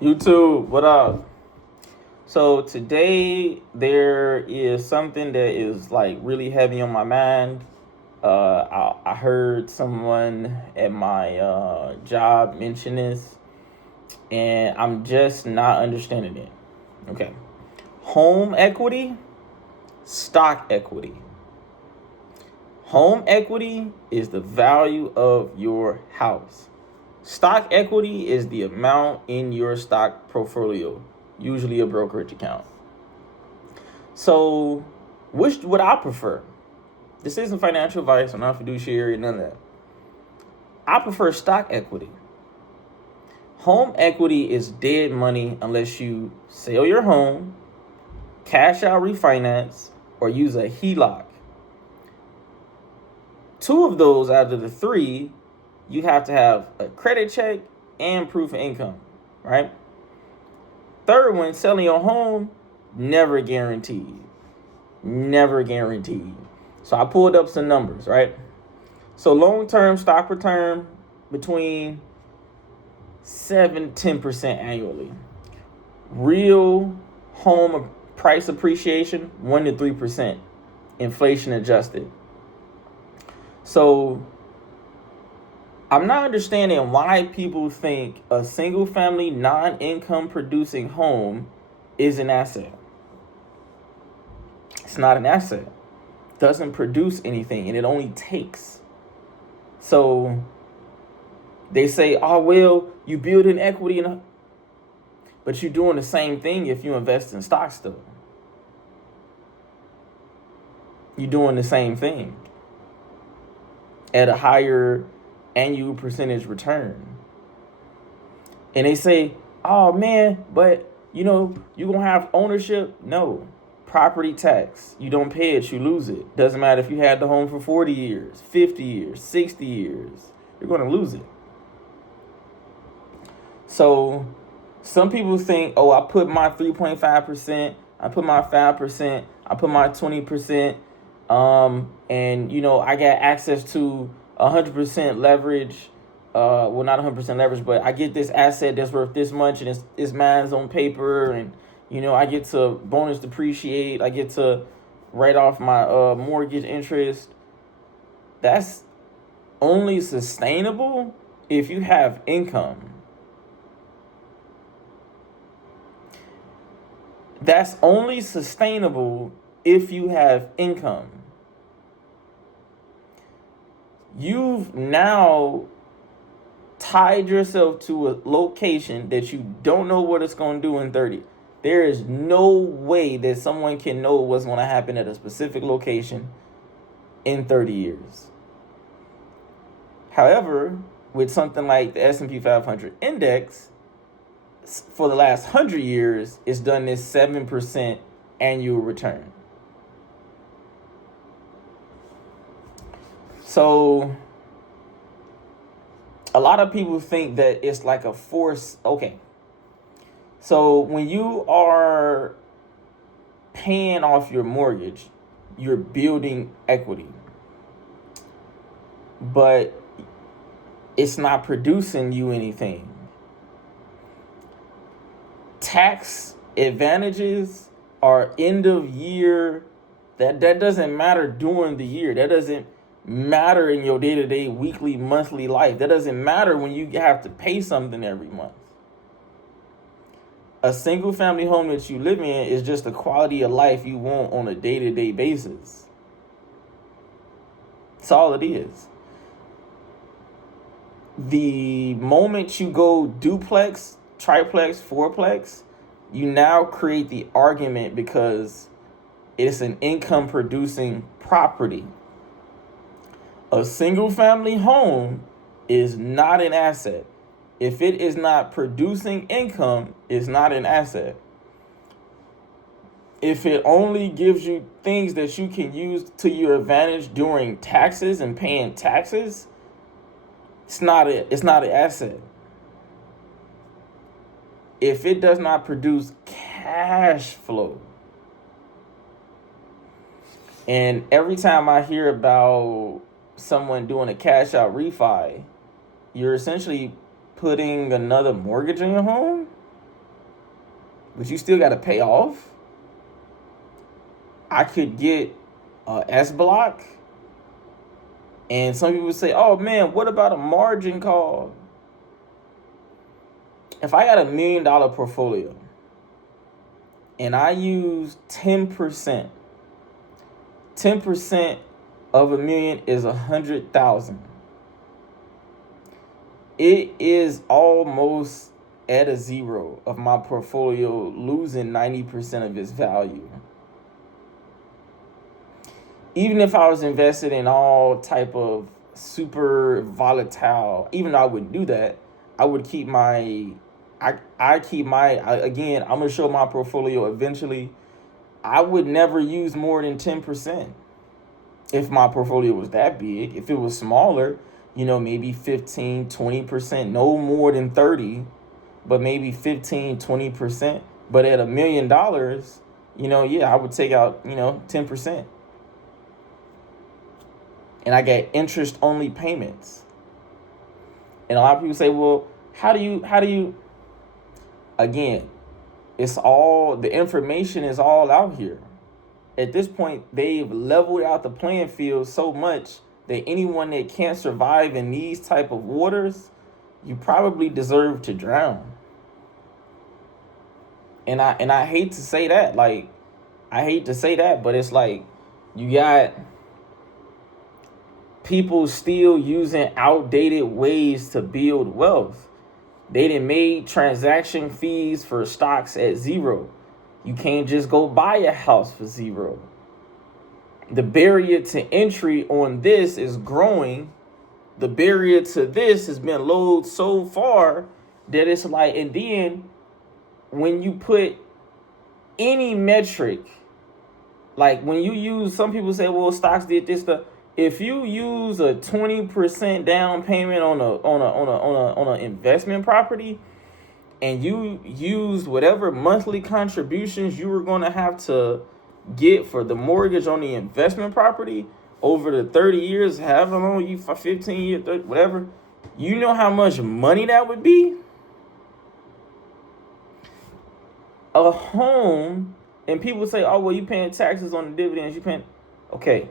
YouTube, what up? So today there is something that is like really heavy on my mind. I heard someone at my job mention this, and I'm just not understanding it. Okay, home equity, stock equity. Home equity is the value of your house. Stock equity is the amount in your stock portfolio, usually a brokerage account. So, which would I prefer? This isn't financial advice. I'm not fiduciary, none of that. I prefer stock equity. Home equity is dead money unless you sell your home, cash out refinance, or use a HELOC. Two of those out of the three, you have to have a credit check and proof of income, right? Third one, selling your home, never guaranteed. Never guaranteed. So I pulled up some numbers, right? So long-term stock return between 7-10% annually. Real home price appreciation, 1-3%, inflation adjusted. So I'm not understanding why people think a single family non-income producing home is an asset. It's not an asset. It doesn't produce anything, and it only takes. So they say, oh, well, you build in equity, but you're doing the same thing if you invest in stocks still. You're doing the same thing at a higher annual percentage return. And they say, oh man, but you're gonna have ownership. No. Property tax, you don't pay it, you lose it. Doesn't matter if you had the home for 40 years, 50 years, 60 years, you're gonna lose it. So some people think, oh, I put my 3.5%, I put my 5%, I put my 20%, and I got access to 100% leverage. Well, not 100% leverage, but I get this asset that's worth this much, and it's mine's on paper, and I get to bonus depreciate. I get to write off my mortgage interest. That's only sustainable if you have income. That's only sustainable if you have income. You've now tied yourself to a location that you don't know what it's going to do in 30. There is no way that someone can know what's going to happen at a specific location in 30 years. However, with something like the S&P 500 index, for the last 100 years, it's done this 7% annual return. So a lot of people think that it's like a force. Okay. So when you are paying off your mortgage, you're building equity. But it's not producing you anything. Tax advantages are end of year. That doesn't matter during the year. That doesn't matter in your day-to-day, weekly, monthly life. That doesn't matter when you have to pay something every month. A single family home that you live in is just the quality of life you want on a day-to-day basis. That's all it is. The moment you go duplex, triplex, fourplex, you now create the argument because it's an income producing property. A single family home is not an asset. If it is not producing income, it's not an asset. If it only gives you things that you can use to your advantage during taxes and paying taxes, it's not an asset. If it does not produce cash flow, and every time I hear about someone doing a cash out refi, you're essentially putting another mortgage on your home. but you still got to pay off. I could get a S block. And some people say, oh man, what about a margin call? If I got $1 million portfolio and I use 10%, 10% of $1 million is 100,000. It is almost at a zero of my portfolio losing 90% of its value. Even if I was invested in all type of super volatile, even though I wouldn't do that, I would keep my, again, I'm going to show my portfolio eventually. I would never use more than 10% if my portfolio was that big. If it was smaller, maybe 15, 20%, no more than 30, but maybe 15, 20%. But at $1 million, I would take out, 10%. And I get interest only payments. And a lot of people say, well, how do you, again, the information is all out here. At this point, they've leveled out the playing field so much that anyone that can't survive in these type of waters, you probably deserve to drown. And I hate to say that, but it's like you got people still using outdated ways to build wealth. They done made transaction fees for stocks at zero. You can't just go buy a house for zero. The barrier to entry on this is growing. The barrier to this has been lowered so far that it's like, and then when you put any metric, like when you use, some people say, well, stocks did this stuff. If you use a 20% down payment on an investment property, and you used whatever monthly contributions you were going to have to get for the mortgage on the investment property over the 30 years, however long you, for 15 years, 30, whatever, you know how much money that would be? A home, and people say, oh, well, you paying taxes on the dividends, okay.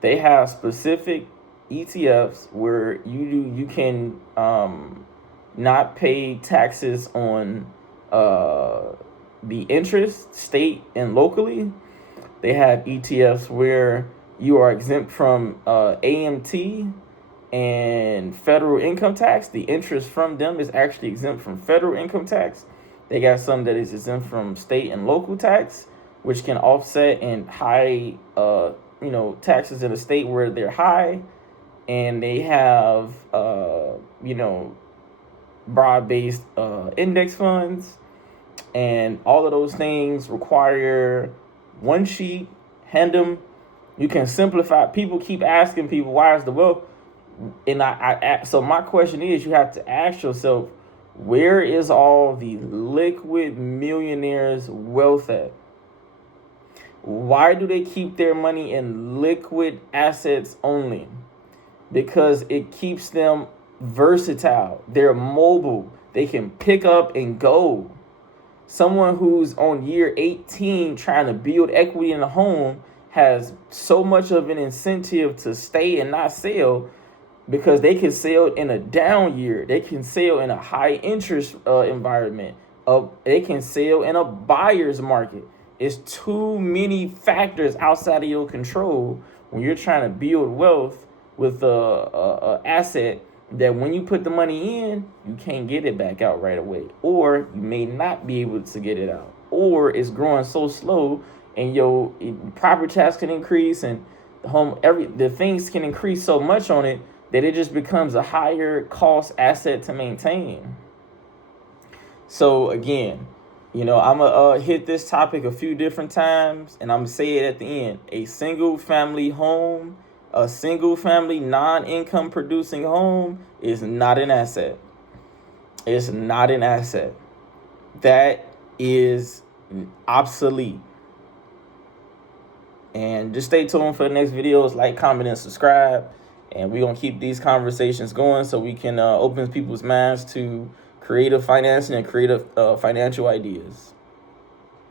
They have specific ETFs where you can not pay taxes on the interest, state and locally. They have ETFs where you are exempt from AMT and federal income tax. The interest from them is actually exempt from federal income tax. They got some that is exempt from state and local tax, which can offset in high taxes in a state where they're high. And they have broad-based index funds, and all of those things require one sheet, hand them. You can simplify. People keep asking people, why is the wealth? And so my question is, you have to ask yourself, where is all the liquid millionaires' wealth at? Why do they keep their money in liquid assets only? Because it keeps them versatile. They're mobile. They can pick up and go. Someone who's on year 18 trying to build equity in a home has so much of an incentive to stay and not sell, because they can sell in a down year. They can sell in a high interest environment. They can sell in a buyer's market. It's too many factors outside of your control when you're trying to build wealth with a asset that when you put the money in, you can't get it back out right away, or you may not be able to get it out, or it's growing so slow and your property tax can increase, and the things can increase so much on it that it just becomes a higher cost asset to maintain. So again, I'm gonna hit this topic a few different times, and I'm gonna say it at the end. A single family home, a single family non-income producing home is not an asset. It's not an asset. That is obsolete. And just stay tuned for the next videos. Like, comment, and subscribe. And we're going to keep these conversations going so we can open people's minds to creative financing and creative financial ideas.